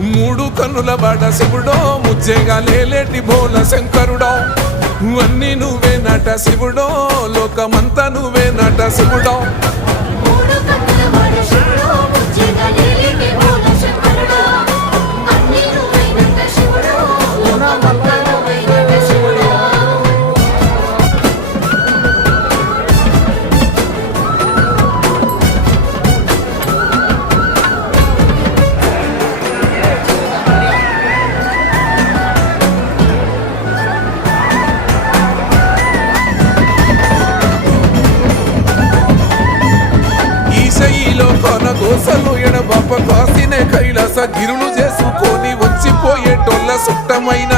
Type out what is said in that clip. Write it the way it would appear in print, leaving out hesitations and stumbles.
మూడు కన్నుల బడ శివుడో ముజ్జేగా లేలేటి బోల శంకరుడో అన్నీ నువ్వే నట శివుడో లోకమంతా నువ్వే నట శివుడో గోసలు ఎడబాప కాసినే కైలాస గిరులు చేసుకొని వచ్చిపోయేటోళ్ళ సుట్టమైన